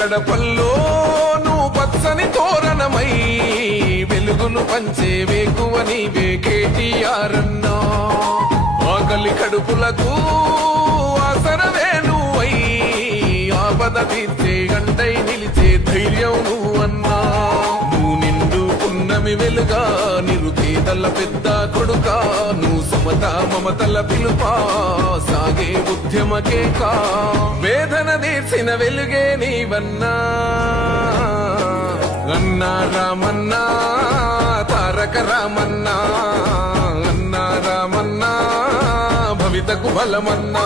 గడపల్లో నువ్వు పచ్చని తోరణమై వెలుగును పంచే వేకువ నీవే కేటీఆర్ అన్నా. ఆకలి కడుపులకు ఆసరవే నువ్వై ఆపద తీర్చే గంటై నిలిచే ధైర్యం నువ్వన్నా. నువ్వు నిండు పున్నమి వెలుగా నిరుపేదల పెద్ద కొడుకా. నువ్వు సమత మమతల పిలుపా సాగే ఉద్యమకే కా. వేదన తీర్చిన వెలుగే నీవన్నా. అన్నా రామన్నా తారక రామన్నా. అన్నా రామన్నా భవితకు బలమన్నా.